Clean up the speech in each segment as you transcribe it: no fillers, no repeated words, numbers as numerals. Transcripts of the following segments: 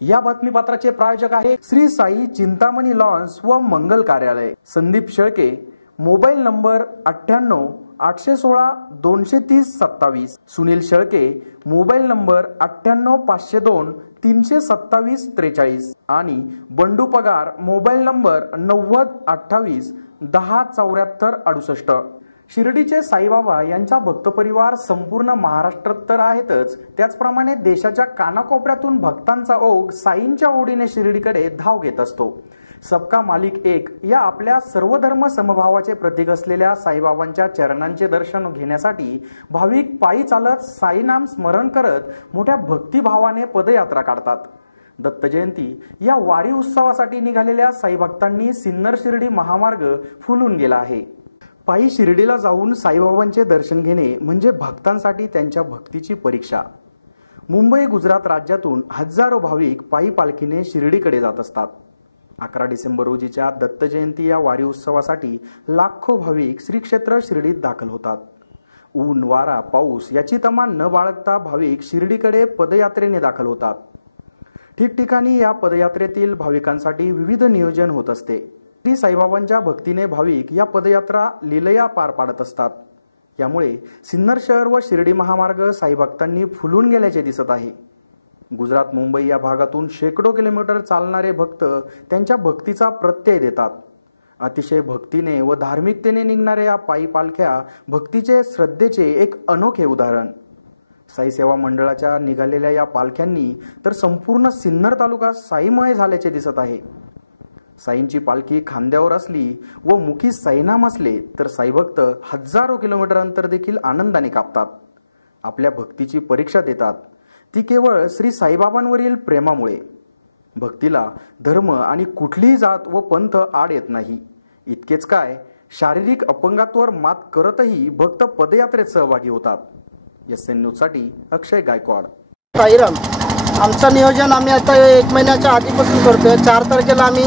या बातमीपत्राचे प्रायोजक आहे श्री साई चिंतामणी लॉन्स व मंगल कार्यालय, Sandeep Shelke, mobile number 98 816 230 27, Sunil Shelke, mobile number 98 502 327 43 आणि बंडू पगार, मोबाईल नंबर 90 28 10 74 68। शिर्डीचे साईबाबा यांचा भक्त परिवार संपूर्ण महाराष्ट्रात तर आहेतच, त्याचप्रमाणे देशाच्या कानाकोपऱ्यातून भक्तांचा ओघ साईंच्या ओढीने शिर्डीकडे धाव घेत असतो। सबका मालिक एक या आपल्या सर्वधर्म समभावाचे प्रतीक असलेल्या साईबाबांच्या चरणांचे दर्शन घेण्यासाठी भाविक पायी चालत साईनाम स्मरण करत मोठ्या भक्तिभावाने पदयात्रा काढतात। दत्त जयंती या वारी उत्सवासाठी निघालेल्या साई भक्तांनी सिन्नर शिर्डी महामार्ग फुलून गेला आहे। पायी शिर्डीला जाऊन साईबाबांचे दर्शन घेणे म्हणजे भक्तांसाठी त्यांच्या भक्तीची परीक्षा। मुंबई गुजरात राज्यातून हजारो भाविक पायी पालखीने शिर्डीकडे जात असतात। 11 डिसेंबर रोजीच्या दत्त जयंती या वारी उत्सवासाठी लाखो भाविक श्री क्षेत्र शिर्डीत दाखल होतात। ऊन वारा पाऊस याची तमा न बाळगता भाविक शिर्डीकडे पदयात्रेने दाखल होतात। ठिकठिकाणी या पदयात्रेतील भाविकांसाठी विविध नियोजन होत असते। श्री साईबाबांच्या भक्तीने भाविक या पदयात्रा लीलया पार पाडत असतात। यामुळे सिन्नर शहर व शिर्डी महामार्ग साई भक्तांनी फुलून गेल्याचे दिसत आहे। गुजरात मुंबई या भागातून शेकडो किलोमीटर चालणारे भक्त त्यांच्या भक्तीचा प्रत्यय देतात। अतिशय भक्तीने व धार्मिकतेने निघणाऱ्या या पायी पालख्या भक्तीचे श्रद्धेचे एक अनोखे उदाहरण। साई सेवा मंडळाच्या निघालेल्या या पालख्यांनी तर संपूर्ण सिन्नर तालुका साईमय झाल्याचे दिसत आहे। साईंची पालखी खांद्यावर असली व मुखी साईनाम असले तर साईभक्त हजारो किलोमीटर अंतर देखील आनंदाने कापतात। आपल्या भक्तीची परीक्षा देतात, ती केवळ श्री साईबाबांवरील प्रेमामुळे। भक्तीला धर्म आणि कुठलीही जात व पंथ आड येत नाही। इतकेच काय, शारीरिक अपंगात्वावर मात करतही भक्त पदयात्रेत सहभागी होतात। SN न्यूज साठी अक्षय गायकवाड। साईराम, आमचं नियोजन आम्ही आता 1 महिन्याच्या आधीपासून करतोय। 4 तारखेला आम्ही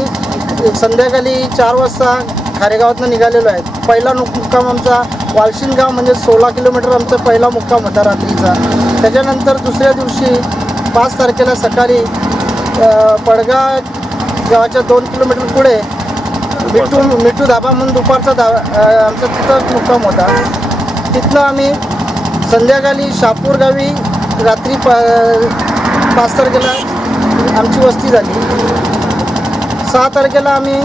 संध्याकाळी 4 वाजता खारेगावातून निघालेलो आहे। पहिला मुक्काम आमचा वालशिनगाव म्हणजे 16 किलोमीटर आमचा पहिला मुक्काम होता रात्रीचा। त्याच्यानंतर दुसऱ्या दिवशी 5 तारखेला सकाळी पडगा गावाच्या 2 किलोमीटर पुढे मिठू धाबा म्हणून दुपारचा आमचा तिथं मुक्काम होता। तिथनं आम्ही संध्याकाळी शापूर गावी रात्री 5 तारखेला आमची वस्ती झाली। 6 तारखेला आम्ही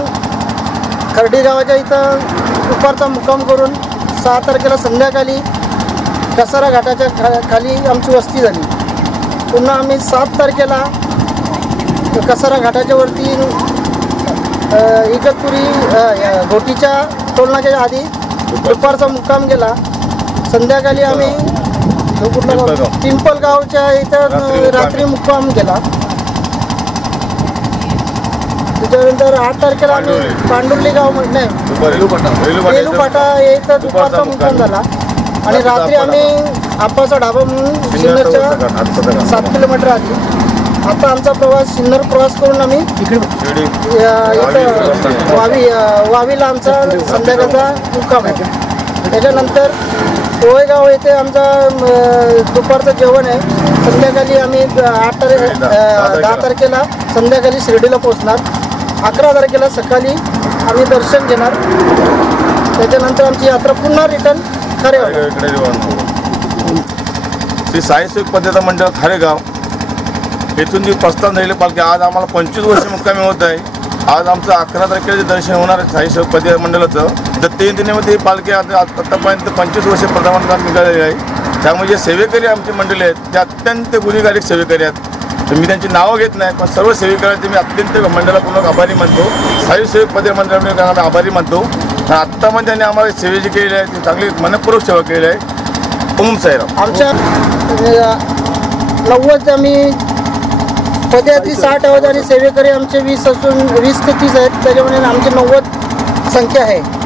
खर्डी गावाच्या इथं दुपारचा मुक्काम करून 6 तारखेला संध्याकाळी कसारा घाटाच्या खाली आमची वस्ती झाली। पुन्हा आम्ही 7 तारखेला कसारा घाटाच्या वरती इगतपुरी घोटीच्या टोलनाक्याच्या आधी दुपारचा मुक्काम केला। संध्याकाळी आम्ही पिंपलगावच्या इथं रात्री मुक्काम केला। त्याच्यानंतर 8 तारखेला आम्ही पांडुर्ली गाव म्हटलं बेलूपाटा इथं दुपारचा मुक्काम झाला आणि रात्री आम्ही आप्पाचा ढाबा म्हणून सिन्नरच्या 7 किलोमीटर आधी। आता आमचा प्रवास सिन्नर क्रॉस करून आम्ही वावीला आमचा संध्याकाळचा मुक्काम आहे। त्याच्यानंतर कोळेगाव येथे आमचा दुपारचं जेवण आहे। संध्याकाळी आम्ही 10 तारखेला संध्याकाळी शिर्डीला पोहोचणार। 11 तारखेला सकाळी आम्ही दर्शन घेणार। त्याच्यानंतर आमची यात्रा पुन्हा रिटर्न खारेगाव। श्री साई सेवक पदयात्रा मंडळ खारेगाव येथून जी प्रस्थान झालेली पालखी आज आम्हाला 25 वर्ष मुक्कामी होत आहे। आज आमचं 11 तारखेला दर्शन होणार आहे साई सेवक पदयात्रा मंडळाचं। दत्त जयंतीमध्ये ही पालखी आतापर्यंत 25 वर्ष प्रथमच निघालेली आहे। त्यामुळे जे सेवेकरी आमची मंडळी आहेत ते अत्यंत गुणीगारिक सेवेकरी आहेत। मी त्यांची नावं घेत नाही, पण सर्व सेवेकऱ्यांचे मी अत्यंत मंडळापूर्वक आभारी मानतो। साई सेवक पदयात्रा मंडळाला आभारी मानतो। आत्ता पण त्यांनी आम्हाला सेवे जी केलेली आहे ती चांगली मनपूर्वक सेवा केलेली आहे। ओम साईराम। आमच्या 90 आम्ही पदयात्री 60 आहोत आणि सेवेकरी आमचे 20 असून 20 ते 30 आहेत। त्याच्यामुळे आमची 90 संख्या आहे।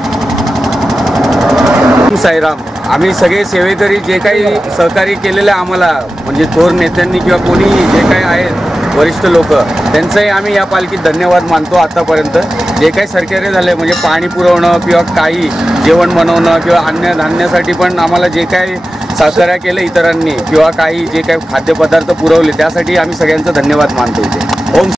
साईराम, आम्ही सगळे सेवेकरी जे काही सहकार्य केलेलं आहे आम्हाला, म्हणजे थोर नेत्यांनी किंवा कोणी जे काही आहेत वरिष्ठ लोक, त्यांचंही आम्ही या पालखीत धन्यवाद मानतो। आतापर्यंत जे काही सहकार्य झाले म्हणजे पाणी पुरवणं किंवा काही जेवण बनवणं किंवा अन्नधान्यासाठी पण आम्हाला जे काही सहकार्य केलं इतरांनी किंवा काही जे काही खाद्यपदार्थ पुरवले त्यासाठी आम्ही सगळ्यांचं धन्यवाद मानतो इथे. ओम